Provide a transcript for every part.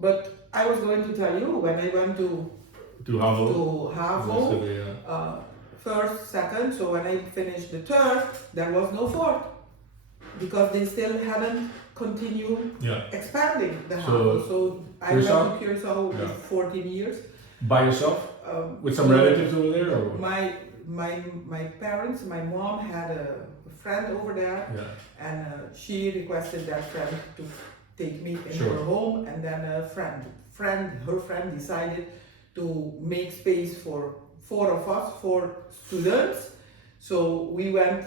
But I was going to tell you, when I went to Havo, first, second, so when I finished the third, there was no fourth, because they still hadn't continued expanding the Havo. So I went to Curacao with 14 years. By yourself? With some relatives over there? Or? My parents, my mom had a friend over there, and she requested that friend to take me in her home, and then her friend decided to make space for 4 of us, 4 students. So we went.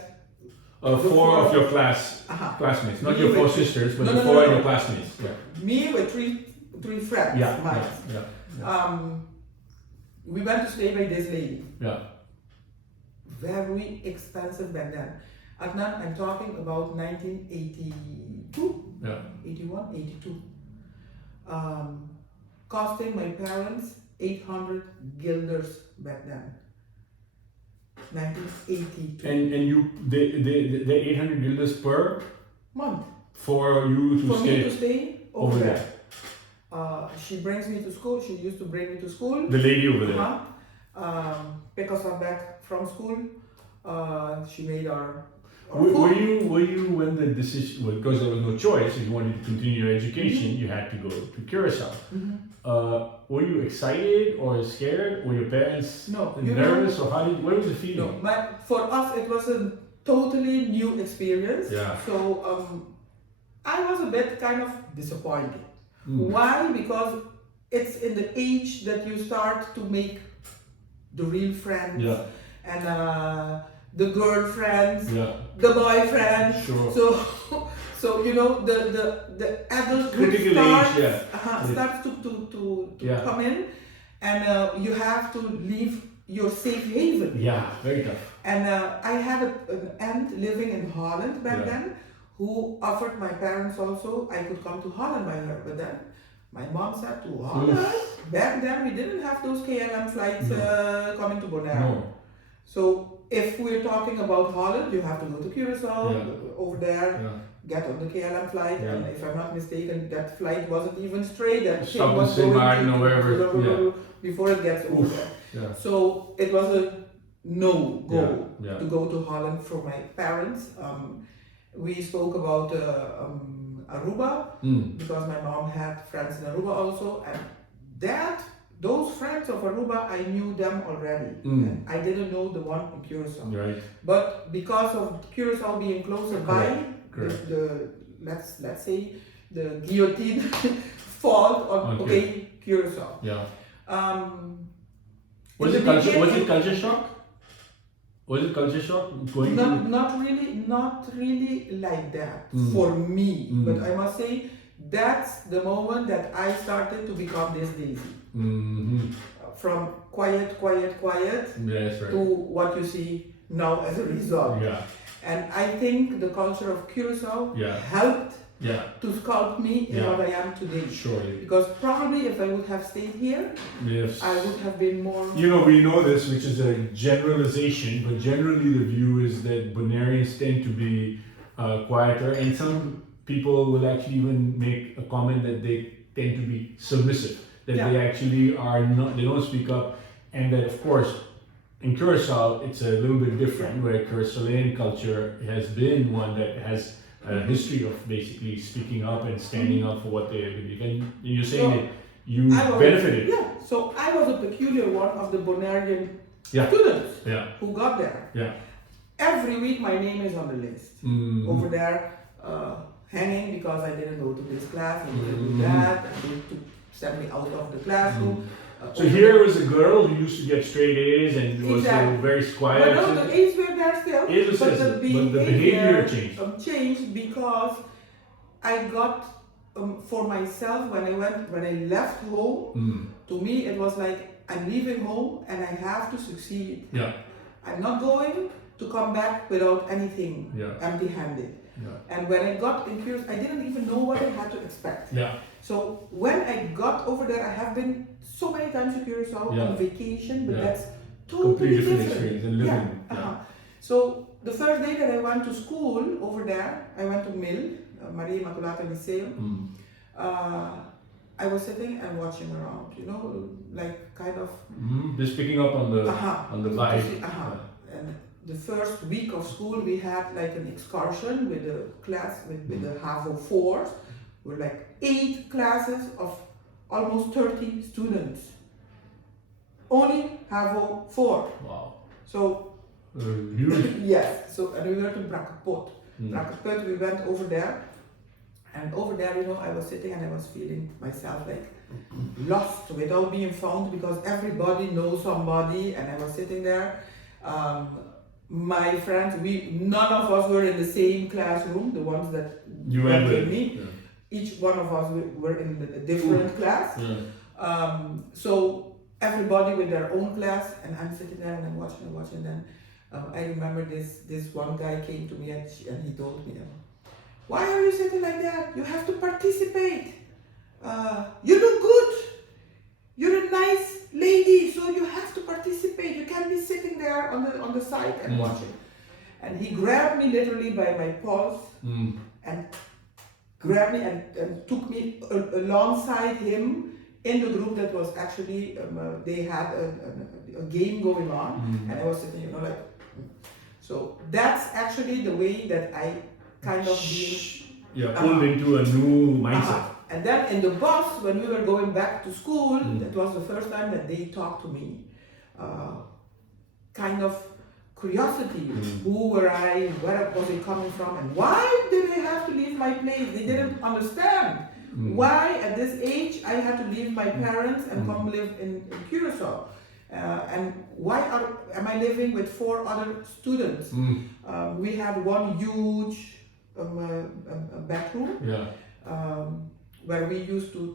4 of your classmates, not your 4 sisters, but the 4 of your classmates. Me with three friends. We went to stay by this lady. Very expensive back then. Adnan, I'm talking about 1982, 81, 82. Costing my parents 800 guilders back then. 1982. And the 800 guilders per month for you to me to stay over there. She brings me to school. She used to bring me to school. The lady over there. Pick us up back from school. She made our were you when the decision, because there was no choice, if you wanted to continue your education, you had to go to Curacao. Were you excited or scared? Were your parents nervous, or what was the feeling? No, for us it was a totally new experience. So I was a bit kind of disappointed. Why? Because it's in the age that you start to make the real friends and the girlfriends, the boyfriends. So you know the adult group starts to come in, and you have to leave your safe haven. Very tough. And I had an aunt living in Holland back then, who offered my parents also I could come to Holland by her, but then my mom said, to Holland? Back then we didn't have those KLM flights coming to Bonaire. So if we're talking about Holland, you have to go to Curacao, over there, get on the KLM flight, and if I'm not mistaken, that flight wasn't even straight, that ship was going before it gets over there. So it was a no-go to go to Holland for my parents. We spoke about Aruba, because my mom had friends in Aruba also, and those friends of Aruba, I knew them already. And I didn't know the one in Curacao. But because of Curacao being closer by, the let's say the guillotine fault on Curacao. Was it culture shock? Was it culture shock going? Not really like that for me. But I must say that's the moment that I started to become this Daisy. From quiet to what you see now as a result. And I think the culture of Curacao helped to sculpt me in what I am today. Because probably if I would have stayed here, I would have been more... You know, we know this, which is a generalization, but generally the view is that Bonaireans tend to be quieter, and some people will actually even make a comment that they tend to be submissive, that they actually are not, they don't speak up, and that of course in Curacao it's a little bit different, where Curaçaoan culture has been one that has a history of basically speaking up and standing up for what they believe. And you're saying that you benefited. So I was a peculiar one of the Bonairean students who got there. Every week my name is on the list. Over there, hanging because I didn't go to this class, and didn't do that, and they took sent me out of the classroom. So here was a girl who used to get straight A's and was very quiet. But no, the A's were there still. But the behavior changed because I got for myself when I left home. To me, it was like I'm leaving home and I have to succeed. I'm not going to come back without anything, empty-handed. And when I got in Curacao, I didn't even know what I had to expect. So when I got over there, I have been so many times to Curacao on vacation, but that's totally different experience and living. So the first day that I went to school over there, I went to MIL, Maria Immaculata Liceo. I was sitting and watching around, you know, like kind of. Just picking up on the vibe. And the first week of school, we had like an excursion with the class, with the HAVO 4s. We're like 8 classes of almost 30 students. Only HAVO 4. Wow. So, huge. yes, so, and we went to Brakapot. Brakapot, we went over there. And over there, you know, I was sitting and I was feeling myself like lost without being found because everybody knows somebody, and I was sitting there. My friends, none of us were in the same classroom, the ones that you went with me. Yeah. Each one of us were in a different class. Yeah. So everybody with their own class, and I'm sitting there and I'm watching. Then I remember this one guy came to me and he told me, why are you sitting like that? You have to participate. You look good. You're a nice lady, so you have to participate. You can't be sitting there on the side and watching. And he grabbed me literally by my paws and grabbed me and took me alongside him in the group that was actually, they had a game going on, and I was sitting, you know, like. So that's actually the way that I kind of pulled into a new mindset. And then in the bus, when we were going back to school, that was the first time that they talked to me. Kind of curiosity. Who were I? Where was I coming from? And why did I have to leave my place? They didn't understand. Why at this age I had to leave my parents and come live in Curacao. And why am I living with 4 other students? We had one huge bathroom, where we used to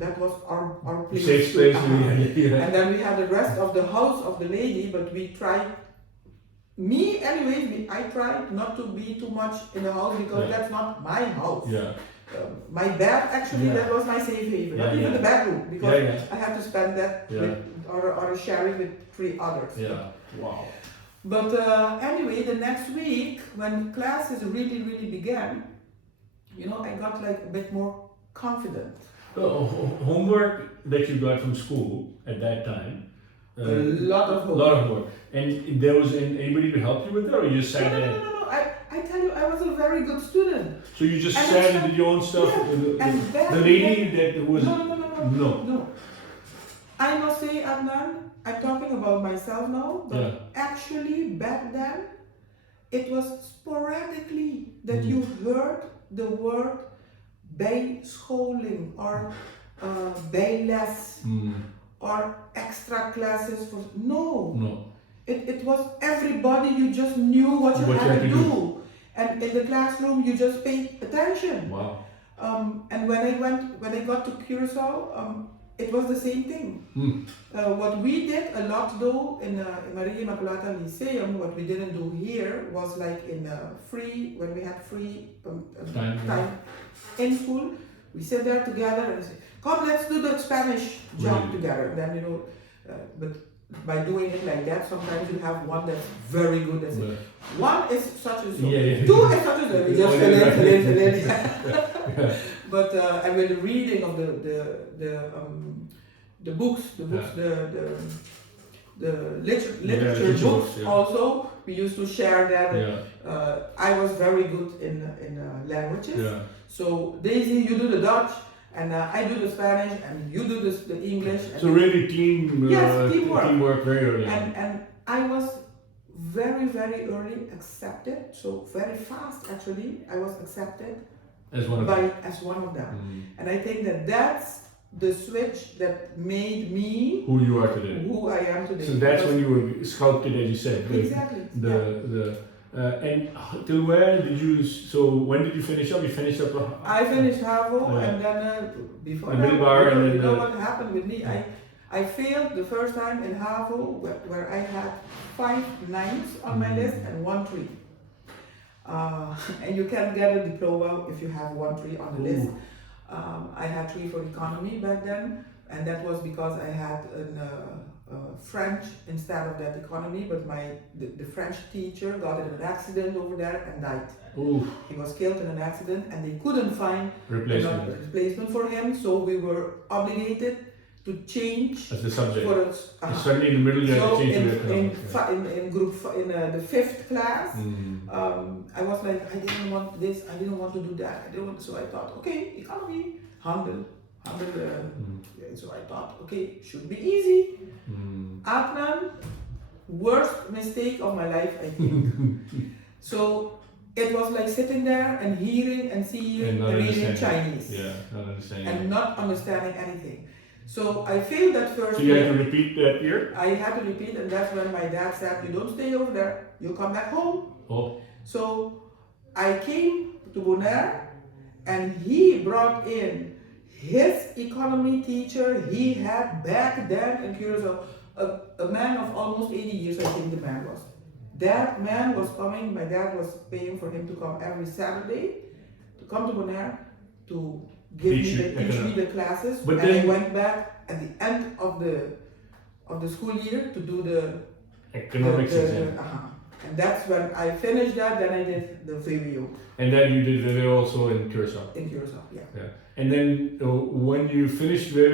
that was our place. Safe space. And then we had the rest of the house of the lady, but we tried, I tried not to be too much in the house because that's not my house. My bed, actually, that was my safe haven, not even the bedroom, because I had to spend that with, or sharing with 3 others. Wow. But anyway, the next week, when classes really began, you know, I got like a bit more confident. Homework that you got from school at that time. A lot of homework. And there was anybody to help you with that, or you just sat there? No. I tell you, I was a very good student. So you just sat and did your own stuff? Yeah. The lady that was... No. I must say, Adnan, I'm talking about myself now, but actually back then, it was sporadically that you heard the word bijscholing or bijles or extra classes for no. It was everybody, you just knew what you had to do. And in the classroom you just paid attention. Wow. And when I got to Curacao, it was the same thing. What we did a lot though in Maria Immaculata Lyceum, what we didn't do here was like when we had free time in school, we sit there together and say, come, let's do the Spanish jump together. And then, you know, but by doing it like that, sometimes you have one that's very good. That's one is such and so, 2 is such and so. Just But and with the reading of the books, the literature books also, we used to share that. I was very good in languages. So Daisy, you do the Dutch, and I do the Spanish, and you do the English. So really teamwork very early. And I was very early accepted. So very fast actually, I was accepted as one of them. And I think that's the switch that made me who you are today. Who I am today. So that's when you were sculpted, as you said. Exactly. And till where did you? So when did you finish up? You finished up. I finished HAVO, and then before that, you know what happened with me. I failed the first time in HAVO, where I had 5 9s on my list and 1 3. And you can get a diploma if you have 1 3 on the list. I had 3 for economy back then, and that was because I had French instead of that economy, but the French teacher got in an accident over there and died. Oof. He was killed in an accident and they couldn't find a Replacement for him, so we were obligated to change as the subject. for us. Suddenly in the middle you had So to change to in economics. the fifth class, Mm. I was like, I didn't want this, I didn't want to do that, so I thought, okay, economy, handel. So I thought, okay, should be easy. Adnan, worst mistake of my life, I think. So it was like sitting there and hearing and seeing and reading Chinese. Yeah, not understanding. And not understanding anything. So I failed that first So you year. had to repeat that year? I had to repeat, and that's when my dad said, you don't stay over there, you come back home. Oh. So I came to Bonaire, and he brought in his economy teacher he had back then in Curacao, a man of almost 80 years, I think the man was. That man was coming, my dad was paying for him to come every Saturday, to come to Bonaire, to teach me the classes, but and I went back at the end of the school year to do the economics exam. And that's when I finished that, then I did the VWO. And then you did VWO also in Curacao? In Curacao, yeah. And then when you finished VWO,